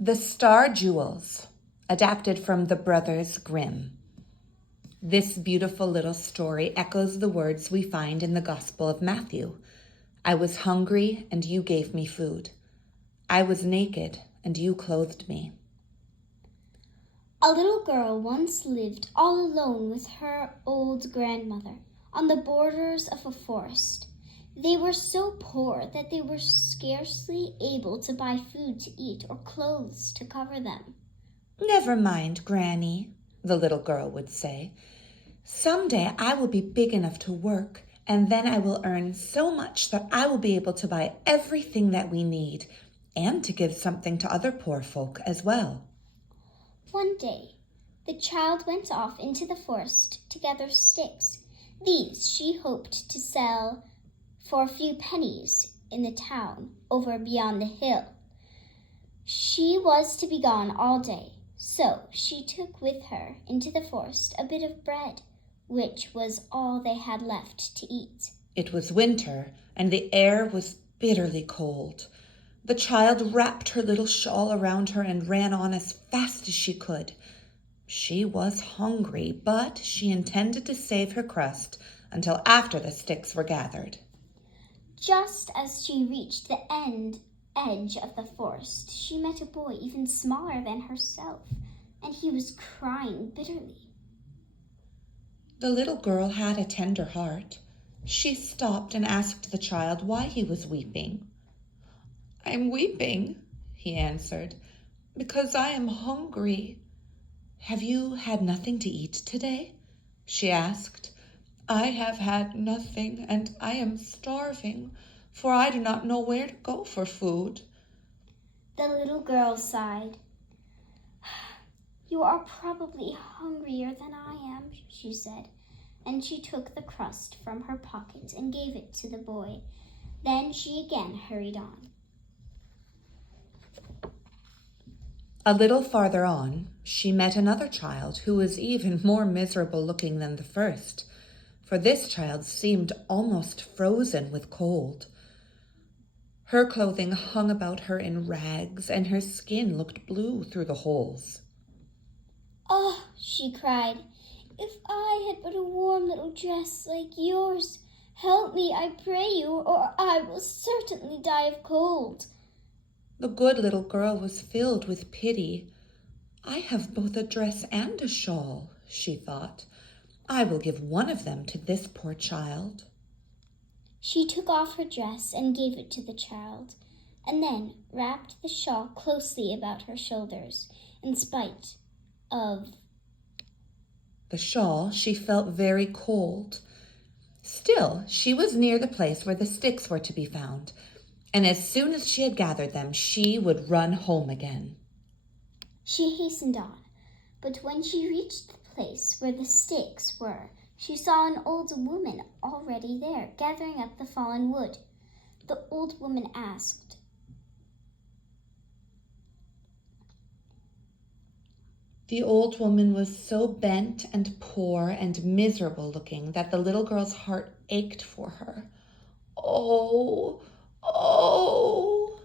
The Star Jewels, adapted from the Brithers Grimm. This beautiful little story echoes the words we find in the Gospel of Matthew. I was hungry, and you gave me food. I was naked, and you clothed me. A little girl once lived all alone with her old grandmother on the borders of a forest. They were so poor that they were scarcely able to buy food to eat or clothes to cover them. Never mind, Granny, the little girl would say. Someday I will be big enough to work, and then I will earn so much that I will be able to buy everything that we need and to give something to other poor folk as well. One day, the child went off into the forest to gather sticks. These she hoped to sell for a few pennies in the town over beyond the hill. She was to be gone all day, so she took with her into the forest a bit of bread, which was all they had left to eat. It was winter, and the air was bitterly cold. The child wrapped her little shawl around her and ran on as fast as she could. She was hungry, but she intended to save her crust until after the sticks were gathered. Just as she reached the edge of the forest, she met a boy even smaller than herself, and he was crying bitterly. The little girl had a tender heart. She stopped and asked the child why he was weeping. "I'm weeping," he answered, "because I am hungry." "Have you had nothing to eat today?" she asked. "I have had nothing, and I am starving, for I do not know where to go for food." The little girl sighed. "You are probably hungrier than I am," she said, and she took the crust from her pocket and gave it to the boy. Then she again hurried on. A little farther on, she met another child who was even more miserable looking than the first, for this child seemed almost frozen with cold. Her clothing hung about her in rags, and her skin looked blue through the holes. "Oh," she cried, "if I had but a warm little dress like yours! Help me, I pray you, or I will certainly die of cold." The good little girl was filled with pity. "I have both a dress and a shawl," she thought. "I will give one of them to this poor child." She took off her dress and gave it to the child, and then wrapped the shawl closely about her shoulders. In spite of the shawl, she felt very cold. Still, she was near the place where the sticks were to be found, and as soon as she had gathered them, she would run home again. She hastened on, but when she reached the place where the sticks were, she saw an old woman already there, gathering up the fallen wood. The old woman asked, The old woman was so bent and poor and miserable looking that the little girl's heart ached for her. "Oh, oh,"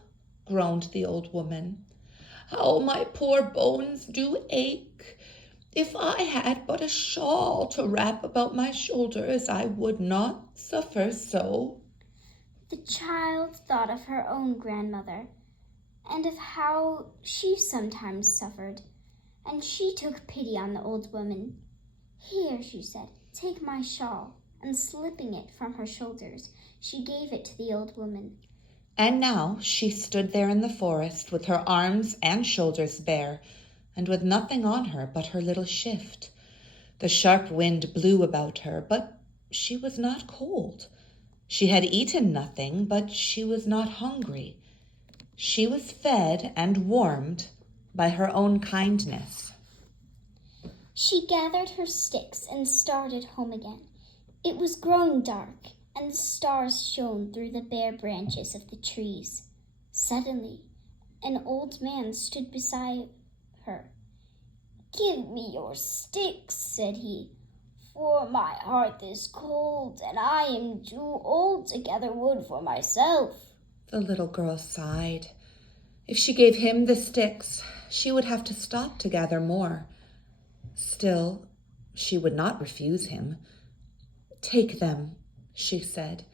groaned the old woman. "How my poor bones do ache! If I had but a shawl to wrap about my shoulders, I would not suffer so." The child thought of her own grandmother and of how she sometimes suffered, and she took pity on the old woman. "Here," she said, "take my shawl," and slipping it from her shoulders, she gave it to the old woman. And now she stood there in the forest with her arms and shoulders bare, and with nothing on her but her little shift. The sharp wind blew about her, but she was not cold. She had eaten nothing, but she was not hungry. She was fed and warmed by her own kindness. She gathered her sticks and started home again. It was growing dark, and the stars shone through the bare branches of the trees. Suddenly, an old man stood beside her. "Give me your sticks," said he, "for my heart is cold, and I am too old to gather wood for myself." The little girl sighed. If she gave him the sticks, she would have to stop to gather more. Still, she would not refuse him. "Take them," she said,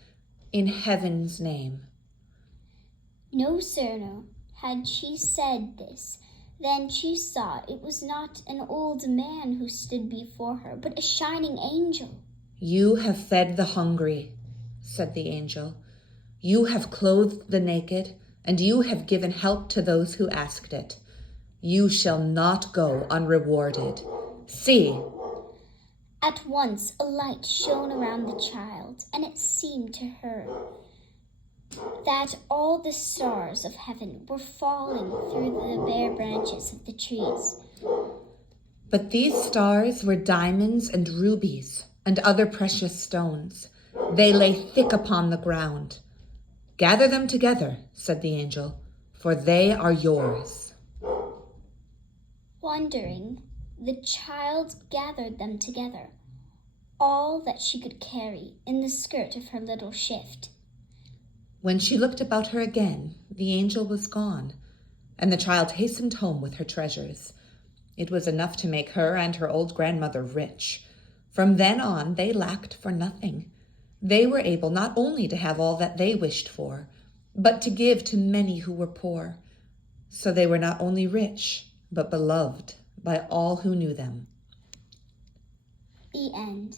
"in heaven's name." No sooner had she said this than she saw it was not an old man who stood before her, but a shining angel. "You have fed the hungry," said the angel. "You have clothed the naked, and you have given help to those who asked it. You shall not go unrewarded. See!" At once a light shone around the child, and it seemed to her that all the stars of heaven were falling through the bare branches of the trees. But these stars were diamonds and rubies and other precious stones. They lay thick upon the ground. "Gather them together," said the angel, "for they are yours." Wondering, the child gathered them together, all that she could carry, in the skirt of her little shift. When she looked about her again, the angel was gone, and the child hastened home with her treasures. It was enough to make her and her old grandmother rich. From then on, they lacked for nothing. They were able not only to have all that they wished for, but to give to many who were poor. So they were not only rich, but beloved by all who knew them. The end.